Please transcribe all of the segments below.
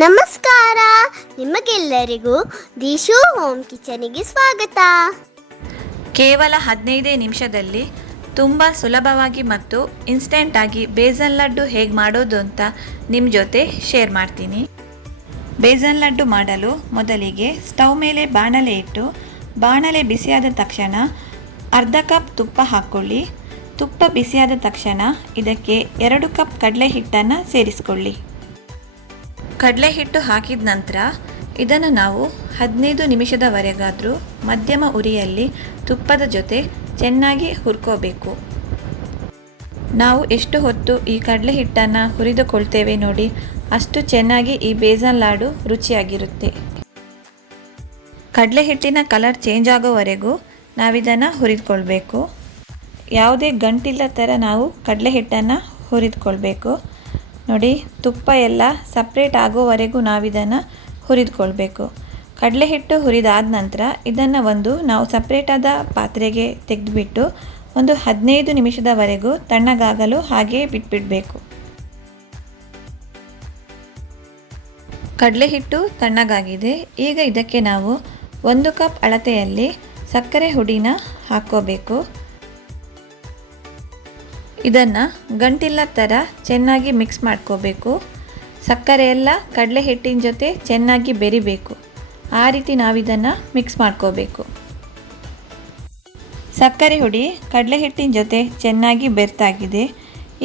ನಮಸ್ಕಾರ, ನಿಮಗೆಲ್ಲರಿಗೂ ದಿಶು ಹೋಮ್ ಕಿಚನಿಗೆ ಸ್ವಾಗತ. ಕೇವಲ 15 ನಿಮಿಷದಲ್ಲಿ ತುಂಬ ಸುಲಭವಾಗಿ ಮತ್ತು ಇನ್ಸ್ಟೆಂಟ್ ಆಗಿ ಬೇಸನ್ ಲಡ್ಡು ಹೇಗೆ ಮಾಡೋದು ಅಂತ ನಿಮ್ಮ ಜೊತೆ ಶೇರ್ ಮಾಡ್ತೀನಿ. ಬೇಸನ್ ಲಡ್ಡು ಮಾಡಲು ಮೊದಲಿಗೆ ಸ್ಟವ್ ಮೇಲೆ ಬಾಣಲೆ ಇಟ್ಟು ಬಾಣಲೆ ಬಿಸಿಯಾದ ತಕ್ಷಣ ಅರ್ಧ ಕಪ್ ತುಪ್ಪ ಹಾಕ್ಕೊಳ್ಳಿ. ತುಪ್ಪ ಬಿಸಿಯಾದ ತಕ್ಷಣ ಇದಕ್ಕೆ 2 ಕಪ್ ಕಡಲೆ ಹಿಟ್ಟನ್ನು ಸೇರಿಸ್ಕೊಳ್ಳಿ. ಕಡಲೆ ಹಿಟ್ಟು ಹಾಕಿದ ನಂತರ ಇದನ್ನು ನಾವು 15 ನಿಮಿಷದವರೆಗಾದರೂ ಮಧ್ಯಮ ಉರಿಯಲ್ಲಿ ತುಪ್ಪದ ಜೊತೆ ಚೆನ್ನಾಗಿ ಹುರ್ಕೋಬೇಕು. ನಾವು ಎಷ್ಟು ಹೊತ್ತು ಈ ಕಡಲೆ ಹಿಟ್ಟನ್ನು ಹುರಿದುಕೊಳ್ತೇವೆ ನೋಡಿ, ಅಷ್ಟು ಚೆನ್ನಾಗಿ ಈ ಬೇಸನ್ ಲಾಡು ರುಚಿಯಾಗಿರುತ್ತೆ. ಕಡಲೆ ಹಿಟ್ಟಿನ ಕಲರ್ ಚೇಂಜ್ ಆಗೋವರೆಗೂ ನಾವಿದನ್ನು ಹುರಿದುಕೊಳ್ಬೇಕು. ಯಾವುದೇ ಗಂಟಿಲ್ಲ ಥರ ನಾವು ಕಡಲೆ ಹಿಟ್ಟನ್ನು ಹುರಿದುಕೊಳ್ಬೇಕು. ನೋಡಿ, ತುಪ್ಪ ಎಲ್ಲ ಸಪ್ರೇಟ್ ಆಗೋವರೆಗೂ ನಾವಿದನ್ನು ಹುರಿದುಕೊಳ್ಬೇಕು. ಕಡಲೆ ಹಿಟ್ಟು ಹುರಿದಾದ ನಂತರ ಇದನ್ನು ನಾವು ಸಪ್ರೇಟಾದ ಪಾತ್ರೆಗೆ ತೆಗೆದುಬಿಟ್ಟು ಒಂದು 15 ನಿಮಿಷದವರೆಗೂ ತಣ್ಣಗಾಗಲು ಹಾಗೆ ಬಿಟ್ಬಿಡಬೇಕು. ಕಡಲೆ ಹಿಟ್ಟು ತಣ್ಣಗಾಗಿದೆ. ಈಗ ಇದಕ್ಕೆ ನಾವು 1 ಕಪ್ ಅಳತೆಯಲ್ಲಿ ಸಕ್ಕರೆ ಹುಡಿನ ಹಾಕ್ಕೋಬೇಕು. ಇದನ್ನು ಗಂಟಿಲ್ಲ ಥರ ಚೆನ್ನಾಗಿ ಮಿಕ್ಸ್ ಮಾಡ್ಕೋಬೇಕು. ಸಕ್ಕರೆ ಎಲ್ಲ ಕಡಲೆ ಹಿಟ್ಟಿನ ಜೊತೆ ಚೆನ್ನಾಗಿ ಬೆರಿಬೇಕು. ಆ ರೀತಿ ನಾವಿದನ್ನು ಮಿಕ್ಸ್ ಮಾಡ್ಕೋಬೇಕು. ಸಕ್ಕರೆ ಹುಡಿ ಕಡಲೆ ಹಿಟ್ಟಿನ ಜೊತೆ ಚೆನ್ನಾಗಿ ಬೆರ್ತಾಗಿದೆ.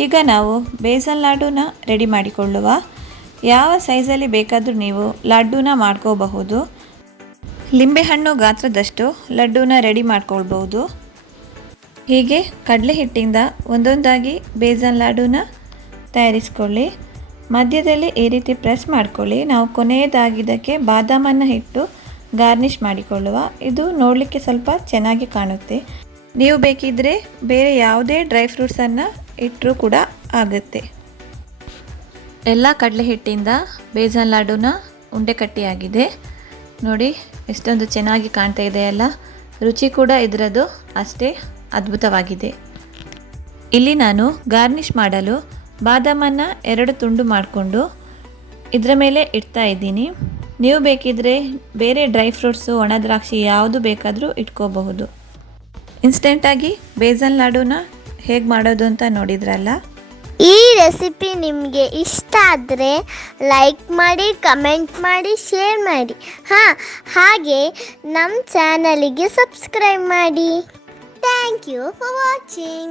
ಈಗ ನಾವು ಬೇಸನ್ ಲಾಡುನ ರೆಡಿ ಮಾಡಿಕೊಳ್ಳುವ. ಯಾವ ಸೈಜಲ್ಲಿ ಬೇಕಾದರೂ ನೀವು ಲಡ್ಡುನ ಮಾಡ್ಕೋಬಹುದು. ಲಿಂಬೆಹಣ್ಣು ಗಾತ್ರದಷ್ಟು ಲಡ್ಡುನ ರೆಡಿ ಮಾಡ್ಕೊಳ್ಬೋದು. ಹೀಗೆ ಕಡಲೆ ಹಿಟ್ಟಿಂದ ಒಂದೊಂದಾಗಿ ಬೇಸನ್ ಲಾಡುನ ತಯಾರಿಸ್ಕೊಳ್ಳಿ. ಮಧ್ಯದಲ್ಲಿ ಈ ರೀತಿ ಪ್ರೆಸ್ ಮಾಡ್ಕೊಳ್ಳಿ. ನಾವು ಕೊನೆಯದಾಗಿದ್ದಕ್ಕೆ ಬಾದಾಮನ್ನು ಇಟ್ಟು ಗಾರ್ನಿಷ್ ಮಾಡಿಕೊಳ್ಳುವ. ಇದು ನೋಡಲಿಕ್ಕೆ ಸ್ವಲ್ಪ ಚೆನ್ನಾಗಿ ಕಾಣುತ್ತೆ. ನೀವು ಬೇಕಿದ್ದರೆ ಬೇರೆ ಯಾವುದೇ ಡ್ರೈ ಫ್ರೂಟ್ಸನ್ನು ಇಟ್ಟರೂ ಕೂಡ ಆಗುತ್ತೆ. ಎಲ್ಲ ಕಡಲೆ ಹಿಟ್ಟಿಂದ ಬೇಸನ್ ಲಾಡುನ ಉಂಡೆ ಕಟ್ಟಿಯಾಗಿದೆ. ನೋಡಿ ಎಷ್ಟೊಂದು ಚೆನ್ನಾಗಿ ಕಾಣ್ತಾ ಇದೆ ಅಲ್ಲ. ರುಚಿ ಕೂಡ ಇದರದ್ದು ಅಷ್ಟೇ ಅದ್ಭುತವಾಗಿದೆ. ಇಲ್ಲಿ ನಾನು ಗಾರ್ನಿಷ್ ಮಾಡಲು ಬಾದಾಮನ್ನು 2 ತುಂಡು ಮಾಡಿಕೊಂಡು ಇದರ ಮೇಲೆ ಇಡ್ತಾ ಇದ್ದೀನಿ. ನೀವು ಬೇಕಿದ್ದರೆ ಬೇರೆ ಡ್ರೈ ಫ್ರೂಟ್ಸು, ಒಣ ದ್ರಾಕ್ಷಿ ಯಾವುದು ಬೇಕಾದರೂ ಇಟ್ಕೋಬಹುದು. ಇನ್ಸ್ಟೆಂಟಾಗಿ ಬೇಸನ್ ಲಾಡುನ ಹೇಗೆ ಮಾಡೋದು ಅಂತ ನೋಡಿದ್ರಲ್ಲ. ಈ ರೆಸಿಪಿ ನಿಮಗೆ ಇಷ್ಟ ಆದರೆ ಲೈಕ್ ಮಾಡಿ, ಕಮೆಂಟ್ ಮಾಡಿ, ಶೇರ್ ಮಾಡಿ. ಹಾಗೆ ನಮ್ಮ ಚಾನಲಿಗೆ ಸಬ್ಸ್ಕ್ರೈಬ್ ಮಾಡಿ. Thank you for watching.